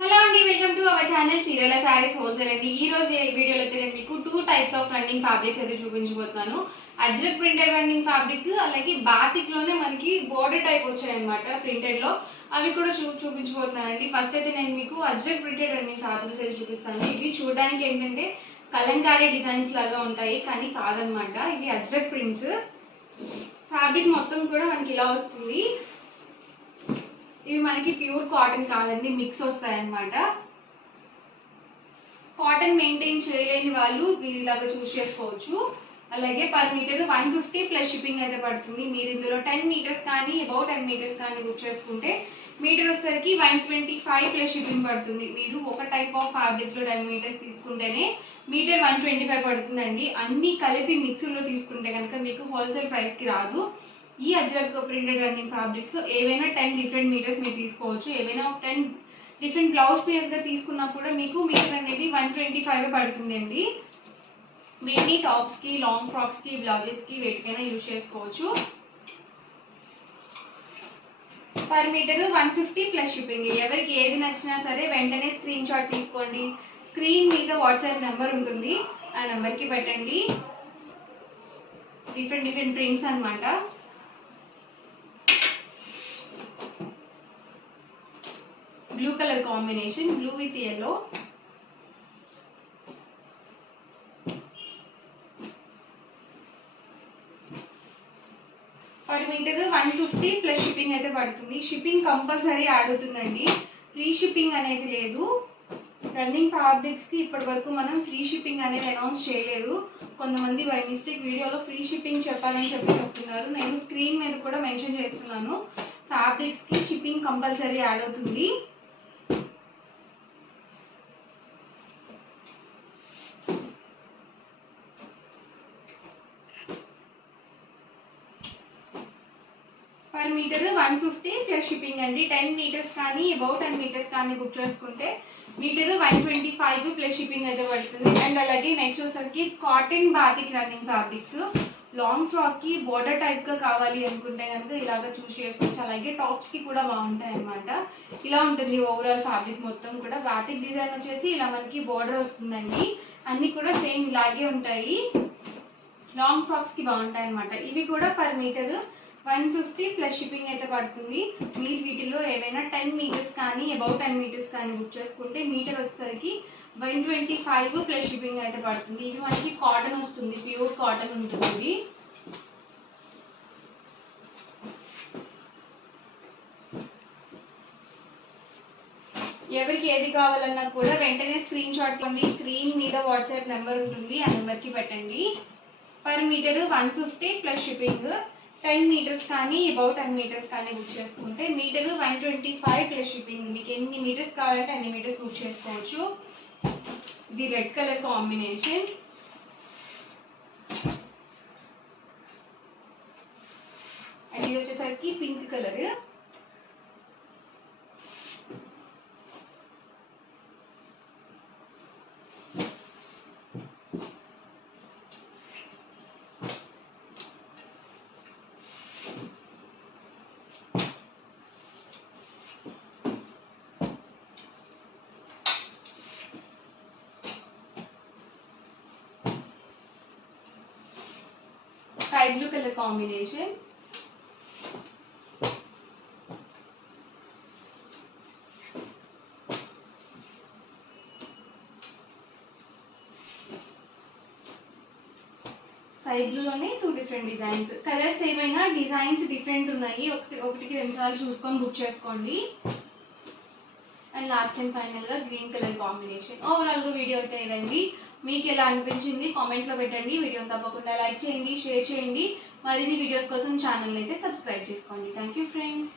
Hello అండి, welcome to our channel చీరల saris wholesale అండి. ఈ రోజు ఈ వీడియోలో అయితే నేను మీకు 2 టైప్స్ ఆఫ్ రన్నింగ్ ఫ్యాబ్రిక్స్ అయితే చూపించబోతున్నాను. అజ్రక్ ప్రింటెడ్ రన్నింగ్ ఫ్యాబ్రిక్, అలాగే బాతిక్ లోనే మనకి బోర్డర్ టైప్ వచ్చాయన్నమాట ప్రింటెడ్ లో. అవి కూడా చూపించబోతున్నానండి. ఫస్ట్ అయితే నేను మీకు అజ్రక్ ప్రింటెడ్ రన్నింగ్ ఫ్యాబ్రిక్స్ అయితే చూపిస్తాను. ఇవి చూడడానికి ఏంటంటే కలంకారీ డిజైన్స్ లాగా ఉంటాయి, కానీ కాదనమాట. ఇవి అజ్రక్ ప్రింట్స్. ఫ్యాబ్రిక్ మొత్తం కూడా మనకి ఇలా వస్తుంది. ఇవి మనకి ప్యూర్ కాటన్ కాదండి, మిక్స్ వస్తాయి అన్నమాట. కాటన్ మెయింటైన్ చేయలేని వాళ్ళు ఇలాగా చూస్ చేసుకోవచ్చు. అలాగే పర్ మీటర్ 150 ప్లస్ షిప్పింగ్ అయితే పడుతుంది. మీరు ఇందులో 10 మీటర్స్ కానీ అబౌట్ 10 మీటర్స్ కానీ బుక్ చేసుకుంటే మీటర్ వచ్చేసరికి 125 ప్లస్ షిప్పింగ్ పడుతుంది. మీరు ఒక టైప్ ఆఫ్ ఫ్యాబ్రిక్లో 10 మీటర్స్ తీసుకుంటేనే మీటర్ 125 పడుతుందండి. అన్నీ కలిపి మిక్స్లో తీసుకుంటే కనుక మీకు హోల్సేల్ ప్రైస్కి రాదు. ఈ అజ్రక్ ప్రింటెడ్ రన్నింగ్ ఫ్యాబ్రిక్స్ ఏవైనా 10 డిఫరెంట్ మీటర్స్ మీరు తీసుకోవచ్చు. ఏవైనా 10 డిఫరెంట్ బ్లౌజ్ పీసెస్గా తీసుకున్నా కూడా మీకు మీటర్ అనేది 125 పడుతుందండి. వీటిని టాప్స్కి, లాంగ్ ఫ్రాక్స్కి, బ్లౌజెస్కి వేటికైనా యూజ్ చేసుకోవచ్చు. Per metre 150 plus shipping. ఎవరికి ఏది నచ్చినా సరే వెంటనే స్క్రీన్ షాట్ తీసుకోండి. స్క్రీన్ మీద వాట్సాప్ నెంబర్ ఉంటుంది, ఆ నెంబర్కి పెట్టండి. డిఫరెంట్ ప్రింట్స్ అనమాట. Blue colour combination, blue with yellow. Per metre 150 plus shipping అయితే పడుతుంది. షిప్పింగ్ కంపల్సరీ యాడ్ అవుతుందండి, ఫ్రీ షిప్పింగ్ అనేది లేదు. రన్నింగ్ ఫ్యాబ్రిక్స్కి ఇప్పటి వరకు మనం ఫ్రీ షిప్పింగ్ అనేది అనౌన్స్ చేయలేదు. కొంతమంది బై మిస్టేక్ వీడియోలో ఫ్రీ షిప్పింగ్ చెప్పాలని చెప్తున్నారు. నేను స్క్రీన్ మీద కూడా మెన్షన్ చేస్తున్నాను. ఫ్యాబ్రిక్స్కి షిప్పింగ్ కంపల్సరీ యాడ్ అవుతుంది. పర్ మీటర్ 150 ప్లస్ షిప్పింగ్ అండి. 10 మీటర్స్ కానీ అబౌట్ 10 మీటర్స్ కానీ బుక్ చేసుకుంటే మీటర్ 125 ప్లస్ షిప్పింగ్ అయితే పడుతుంది. అండ్ అలాగే నెక్స్ట్ వచ్చేసరికి cotton batik running fabrics. Long ఫ్రాక్కి బోర్డర్ టైప్గా కావాలి అనుకుంటే కనుక ఇలాగ చూస్ చేసుకోవచ్చు. అలాగే టాప్స్కి కూడా బాగుంటాయి అన్నమాట. ఇలా ఉంటుంది ఓవరాల్ ఫ్యాబ్రిక్ మొత్తం కూడా. బాతిక్ డిజైన్ వచ్చేసి ఇలా మనకి బోర్డర్ వస్తుందండి. అన్నీ కూడా సేమ్ ఇలాగే ఉంటాయి. లాంగ్ ఫ్రాక్స్కి బాగుంటాయి అన్నమాట. ఇవి కూడా పర్ మీటర్ 150 ప్లస్ షిప్పింగ్ అయితే పడుతుంది. మీరు వీటిలో ఏవైనా 10 మీటర్స్ కానీ అబౌట్ 10 మీటర్స్ కానీ బుక్ చేసుకుంటే మీటర్ వచ్చేసరికి 125 ప్లస్ షిప్పింగ్ అయితే పడుతుంది. ఇవి మనకి కాటన్ వస్తుంది, ప్యూర్ కాటన్ ఉంటుంది ఇది. ఎవరికి ఏది కావాలన్నా కూడా వెంటనే స్క్రీన్ షాట్ పండి. స్క్రీన్ మీద వాట్సాప్ నెంబర్ ఉంటుంది, ఆ నెంబర్కి పెట్టండి. Per metre 150 plus shipping. 10 metres కానీ అబౌట్ 10 మీటర్స్ కానీ బుక్ చేసుకుంటే మీటర్ 125 ప్లస్ షిప్పింగ్. మీకు ఎన్ని మీటర్స్ కావాలంటే అన్ని మీటర్స్ బుక్ చేసుకోవచ్చు. ఇది రెడ్ కలర్ కాంబినేషన్. అండ్ ఇది వచ్చేసరికి pink colour. Sky blue colour combination. Sky బ్లూలోనే 2 డిఫరెంట్ డిజైన్స్. కలర్స్ ఏమైనా డిజైన్స్ డిఫరెంట్ ఉన్నాయి. ఒకటికి 2 సార్లు చూసుకొని బుక్ చేసుకోండి. అండ్ లాస్ట్ అండ్ ఫైనల్గా గ్రీన్ కలర్ కాంబినేషన్. ఓవరాల్గా వీడియో అయితే ఇదండి. మీకు ఎలా అనిపించింది కామెంట్లో పెట్టండి. వీడియోని తప్పకుండా లైక్ చేయండి, షేర్ చేయండి. మరిన్ని వీడియోస్ కోసం ఛానల్ అయితే సబ్స్క్రైబ్ చేసుకోండి. Thank you friends.